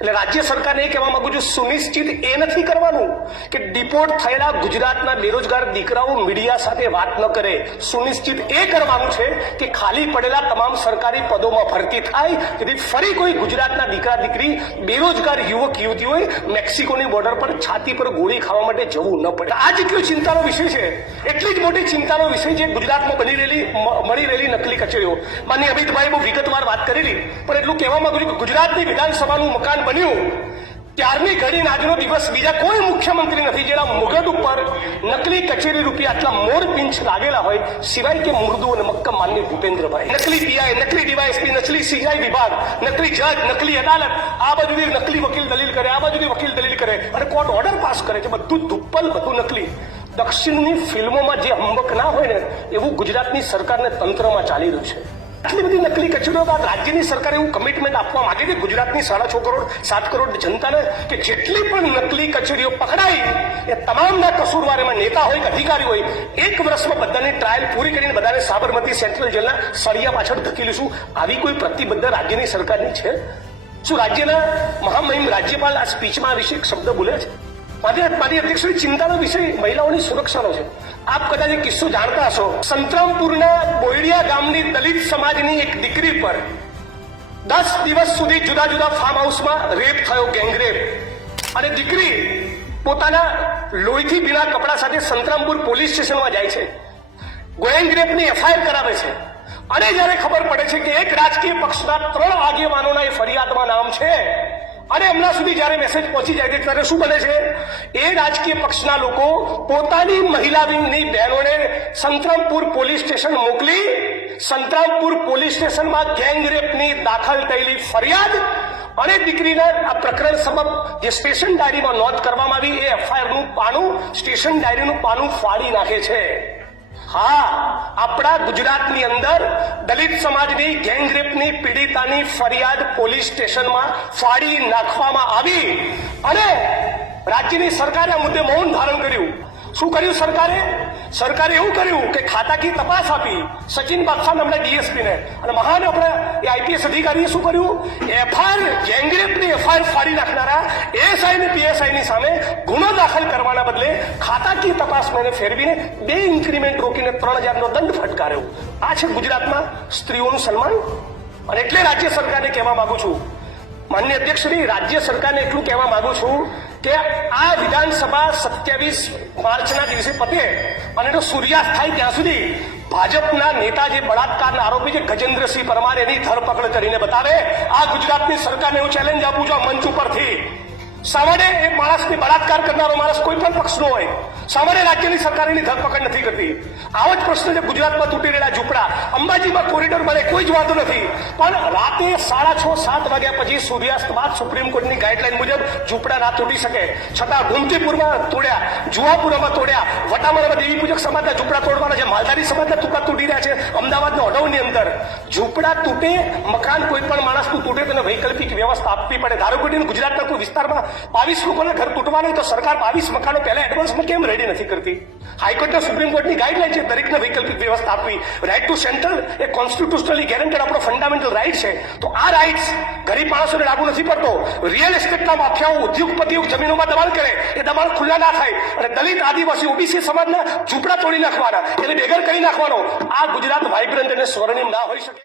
એટલે રાજ્ય સરકારને એ કહેવા માંગુ છું, સુનિશ્ચિત એ નથી કરવાનું કે ડિપોર્ટ થયેલા ગુજરાતના બેરોજગાર દીકરાઓ મીડિયા સાથે વાત ન કરે. સુનિશ્ચિત એ કરવાનું છે કે ખાલી પડેલા તમામ સરકારી પદોમાં ભરતી થાય, જેથી ફરી કોઈ ગુજરાતના દીકરા દીકરી બેરોજગાર યુવક યુવતીઓએ મેક્સિકોની બોર્ડર પર છાતી પર ગોળી ખાવા માટે જવું ન પડે. આ જેટલો ચિંતાનો વિષય છે, એટલી જ મોટી ચિંતાનો વિષય છે ગુજરાતમાં મળી રહેલી નકલી કચેરીઓ. માનનીય અમિતભાઈ બહુ વિગતવાર વાત કરેલી, પણ એટલું કહેવા માંગુ છું કે ગુજરાતની વિધાનસભાનું મકાન બન્યું ત્યારની ઘડીને આજનો દિવસ બીજા કોઈ મુખ્યમંત્રી નથી જેના મુગટ ઉપર નકલી કચેરી રૂપિયા આટલા મોર પિંચ લાગેલા હોય, સિવાય કે મુર્દુ અને મક્કમ માનનીય ભૂપેન્દ્રભાઈ. નકલી પીઆઈ, નકલી ડીવાયએસપી, નકલી સીઆઈ વિભાગ, નકલી જજ, નકલી અદાલત, આ બાજુથી નકલી વકીલ દલીલ કરે, આ બાજુથી વકીલ દલીલ કરે અને કોર્ટ ઓર્ડર પાસ કરે છે. બધું ધુપ્પલ, બધું નકલી. દક્ષિણની ફિલ્મોમાં જે હંબક ના હોય ને એવું ગુજરાતની સરકારને તંત્રમાં ચાલી રહ્યું છે. આટલી બધી નકલી કચેરીઓ બાદ રાજ્યની સરકાર એવું કમિટમેન્ટ આપવા માંગે છે ગુજરાતની 6.5 કરોડ 7 કરોડ જનતાને કે જેટલી પણ નકલી કચેરીઓ પકડાઈ એ તમામના કસૂરવાર, એમાં નેતા હોય કે અધિકારી હોય, 1 વર્ષમાં બધાની ટ્રાયલ પૂરી કરીને બધાને સાબરમતી સેન્ટ્રલ જેલના સળિયા પાછળ ધકેલીશું. આવી કોઈ પ્રતિબદ્ધ રાજ્યની સરકારની છે? શું રાજ્યના મહામહિમ રાજ્યપાલ આ સ્પીચમાં આ વિશે એક શબ્દ બોલે છે? મારી અધ્યક્ષની ચિંતાનો વિષય મહિલાઓની સુરક્ષાનો છે. આપ કદાચ એક કિસ્સો જાણતા હશો. સંતરામપુરના બોયડિયા ગામની દલિત સમાજની એક દીકરી પર 10 દિવસ સુધી જુદા જુદા ફાર્મ હાઉસમાં રેપ થયો, ગેંગરેપ. અને દીકરી પોતાના લોહીથી ભીના કપડા સાથે સંતરામપુર પોલીસ સ્ટેશનમાં જાય છે, ગેંગરેપની એફઆઈઆર કરાવે છે. અને જયારે ખબર પડે છે કે એક રાજકીય પક્ષના 3 આગેવાનોના એ ફરિયાદમાં નામ છે અને હમણાં સુધી જયારે મેસેજ પહોંચી જાય છે ત્યારે શું બને છે? એ રાજકીય પક્ષના લોકો પોતાની મહિલા વિંગની બહેનોને સંતરામપુર પોલીસ સ્ટેશન મોકલી સંતરામપુર પોલીસ સ્ટેશનમાં ગેંગરેપની દાખલ થયેલી ફરિયાદ અને દીકરીના આ પ્રકરણ સબબ જે સ્ટેશન ડાયરીમાં નોંધ કરવામાં આવી એ એફઆઈઆરનું પાનું, સ્ટેશન ડાયરીનું પાનું ફાડી નાખે છે. હા, આપણા ગુજરાતની અંદર દલિત સમાજની ગેંગરેપની પીડિતાની ફરિયાદ પોલીસ સ્ટેશનમાં ફાડી નાખવામાં આવી અને રાજ્યની સરકારે આ મુદ્દે મૌન ધારણ કર્યું. શું કર્યું સરકારે એવું કર્યું કે ખાતાકીય તપાસ આપી સચિન બાદશાહ નામના ડીએસપીને, અને મહાન આપણા એ આઈપીએસ અધિકારીએ શું કર્યું? એફઆઈઆર, ગેંગરેપની એફઆઈઆર ફાડી નાખનારા એએસઆઈ અને પીએસઆઈની સામે ગુનો દાખલ કરવાના બદલે ખાતાકીય તપાસ મેને ફેરવીને 2 ઇન્ક્રીમેન્ટ રોકીને 3000નો દંડ ફટકાર્યો. આ છે ગુજરાતમાં સ્ત્રીઓનું સન્માન. અને એટલે રાજ્ય સરકારને કહેવા માંગુ છું, માનનીય અધ્યક્ષશ્રી, રાજ્ય સરકારને એટલું કહેવા માંગુ છું કે આ વિધાનસભા 27 માર્ચના દિવસે પતે અને એનો સૂર્યાસ્ત થાય ત્યાં સુધી ભાજપના નેતા જે બળાત્કારના આરોપી છે ગજેન્દ્રસિંહ પરમાર, એની ધરપકડ કરીને બતાવે. આ ગુજરાતની સરકારને હું ચેલેન્જ આપું છું આ મંચ ઉપરથી. સામાન્ય એ માણસને બળાત્કાર કરનારો માણસ કોઈ પણ પક્ષનો હોય, સામાન્ય રાજ્યની સરકાર એની ધરપકડ નથી કરતી. આવો જ પ્રશ્ન છે ગુજરાતમાં તૂટી રહેલા ઝૂંપડા. અંબાજીમાં કોરિડોર બને, કોઈ જ વાંધો નથી, પણ રાતે 6:30-7 વાગ્યા પછી સૂર્યાસ્ત બાદ સુપ્રીમ કોર્ટની ગાઈડલાઈન મુજબ ઝૂંપડા ના તૂટી શકે. છતાં ગોમતીપુરમાં તોડ્યા, જુહાપુરામાં તોડ્યા, વટામણામાં દેવી પૂજક સમાજના ઝૂંપડા તોડવાના છે, માલધારી સમાજના ટુકડા તૂટી રહ્યા છે. અમદાવાદના ઓઢવની અંદર ઝૂંપડા તૂટે, મકાન કોઈ પણ માણસનું તૂટે તેને વૈકલ્પિક વ્યવસ્થા આપવી પડે. ધારો કે ગુજરાતના કોઈ વિસ્તારમાં 22 લોકોના ઘર તૂટવાના તો સરકાર 22 મકાનો પહેલા એડવાન્સમાં કેમ રેડી નથી કરતી? હાઈકોર્ટના સુપ્રીમ કોર્ટની ગાઈડલાઈન છે દરેકને વૈકલ્પિક વ્યવસ્થા આપવી. રાઇટ ટુ સેન્ટર એ કોન્સ્ટિટ્યુશનલી ગેરંટેડ આપણો ફંડામેન્ટલ રાઇટ છે. તો આ રાઇટ્સ ગરીબ માણસોને લાગુ નથી પડતો. રિયલ એસ્ટેટના માફિયાઓ, ઉદ્યોગપતિઓ જમીનોમાં દબાણ કરે, એ દબાણ ખુલ્લા ના થાય અને દલિત, આદિવાસી, ઓબીસી સમાજના ઝૂંપડા તોડી નાખવાના, એને બેઘર કરી નાખવાનો. આ ગુજરાત વાઇબ્રન્ટ અને સ્વર્ણિમ ના હોઈ શકે.